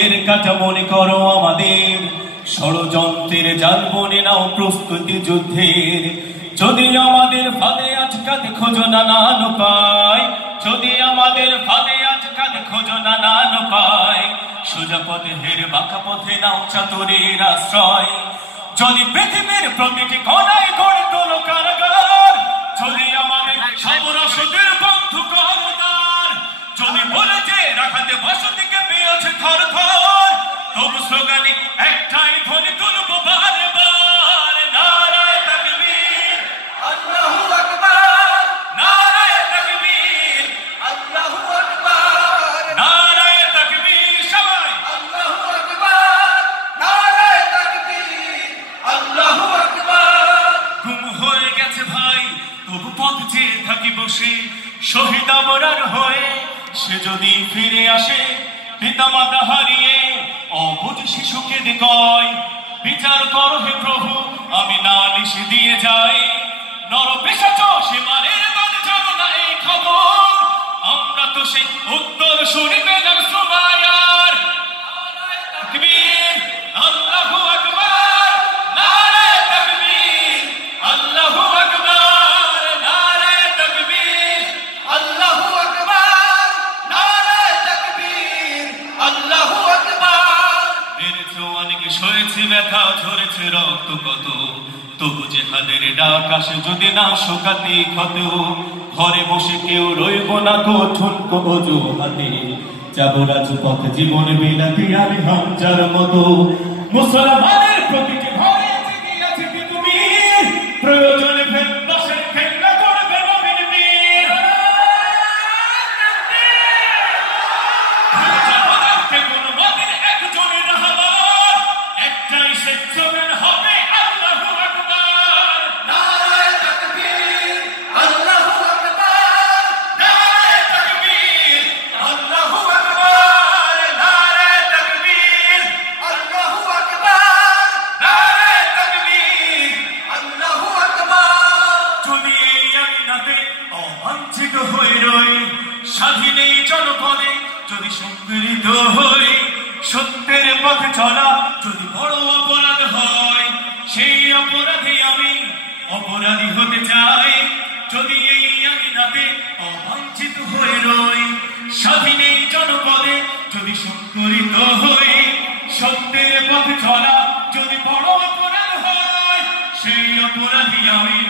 বুকের কাটা মনে করো আমাদের, ষড়যন্ত্রের জাল বনে নাও প্রস্তুতি যুদ্ধের। যদি আমাদের ফাঁদে আটকাতে খোঁজো নানান উপায়, যদি আমাদের ফাঁদে আটকাতে খোঁজো নানান উপায়, সোজা পথে হের বাঁকা পথে নাও চাতুরীর আশ্রয়। যদি পৃথিবীর প্রতিটি কোণায় গড়ে তোলো কারাগার, যদি আমাদের সব রসদের বন্ধু করদার, যদি বলে যে রাখাতে বসতিকে পেয়েছে থর থর, তবু স্লোগানে একটাই ধ্বনি তুলবো বারে বার, নারায়ে তাকবীর আল্লাহু আকবার, নারায়ে তাকবীর আল্লাহু আকবার, নারায়ে তাকবীর। সবাই আল্লাহু আকবার, নারায়ে তাকবীর, আল্লাহু আকবার। গুম হয়ে গেছে ভাই তবু পথ চেয়ে থাকি বসে, শহীদ আমরার হয়ে সে যদি ফিরে আসে, পিতা মাতা হারিয়ে অবুঝ শিশুকে কয়, বিচার করো হে প্রভু আমি নালিশ দিয়ে যাই। নরপিশাচ সে মারের দল জানো না এই খবর, আমরা তো সেই উত্তর শুনি পেলাম সুমায়ার। নারায়ে তাকবীর আল্লাহু আকবার, নারায়ে তাকবীর আল্লাহু আকবার, নারায়ে তাকবীর আল্লাহু আকবার, নারায়ে তাকবীর, আল্লাহু আকবার। মেরেছে অনেকে, সয়েছে ব্যথা, ঝরেছে রক্ত কত, তবু জেহাদের ডাক আসে যদি না শোকাতে ক্ষত। ঘরে বসে কেউ রইব না কঠোর অজুহাতে, যাবো রাজপথ জীবন বিলাতে আমি হামজার মতো। মুসলমানের প্রতিটি ঘরে জেগে আছে তুমি, প্রয়োজনে ফেরদাসের খেলা করবে নবীর বীর। কোনো বাদের একজনের হাবার, একটাই সে স্লোগান হবে আল্লাহু আকবার, নারায়ে তাকবীর, আল্লাহু আকবার, নারায়ে তাকবীর আল্লাহু আকবার, নারায়ে তাকবীর আল্লাহু আকবার, নারায়ে তাকবীর। আল্লাহু আকবার। যদি এই আঙিনাতে অবাঞ্ছিত হয়ে রই, স্বাধীন এই জনপদে যদি সংগৃহীত হই, সত্যের পথে চলা যদি বড় অপরাধ হয়, সেই অপরাধে আমি অপরাধী হতে চাই। যদি এই আঙিনাতে অবাঞ্ছিত হয়ে রই, স্বাধীন এই জনপদে যদি সংগৃহীত হই, সত্যের পথে চলা যদি বড় অপরাধ হয়, সেই অপরাধী আমি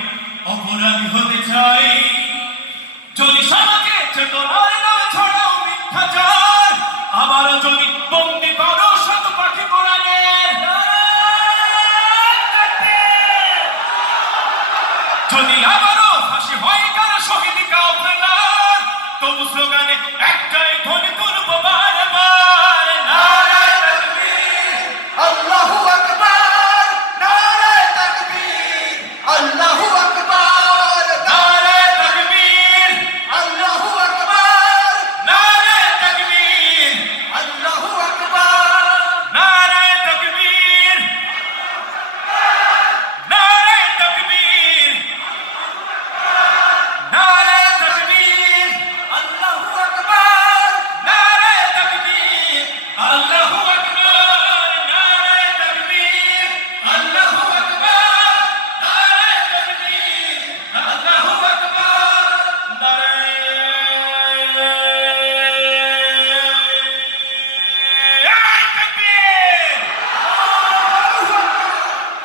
অপরাধী হতে চাই। যদি সমাজে চেতনার না ছড়াও মিথ্যাচার, আবারও যদি বন্দি করো শত পাখি কোরআনের, যদি আবারও ফাঁসি হয় কারো শহীদ কাফেলার, তবু স্লোগানে একটাই ধ্বনি তুলবো বারে বার, নারায়ে তাকবীর আল্লাহু আকবার, নারায়ে তাকবীর, আল্লাহু আকবার, নারায়ে তাকবীর আল্লাহু আকবার, নারায়ে তাকবীর আল্লাহু আকবার। নারায়ে তাকবীর নারায়ে তাকবীর নারায়ে তাকবীর আল্লাহু আকবার, নারায়ে তাকবীর আল্লাহু আকবার, নারায়ে তাকবীর আল্লাহু আকবার, নারায়ে তাকবীর আল্লাহু আকবার।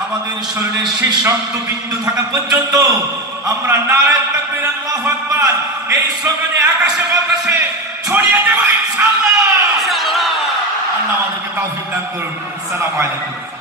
আমাদের শরীরের শেষ রক্তবিন্দু থাকা পর্যন্ত আমরা নারায়ে তাকবীর আল্লাহু আকবার এই স্লোগানে আকাশে বাতাসে ছড়িয়ে দেব ইনশাআল্লাহ। আল্লাহ আমাদেরকে তৌফিক দান করুন। আসসালামু আলাইকুম।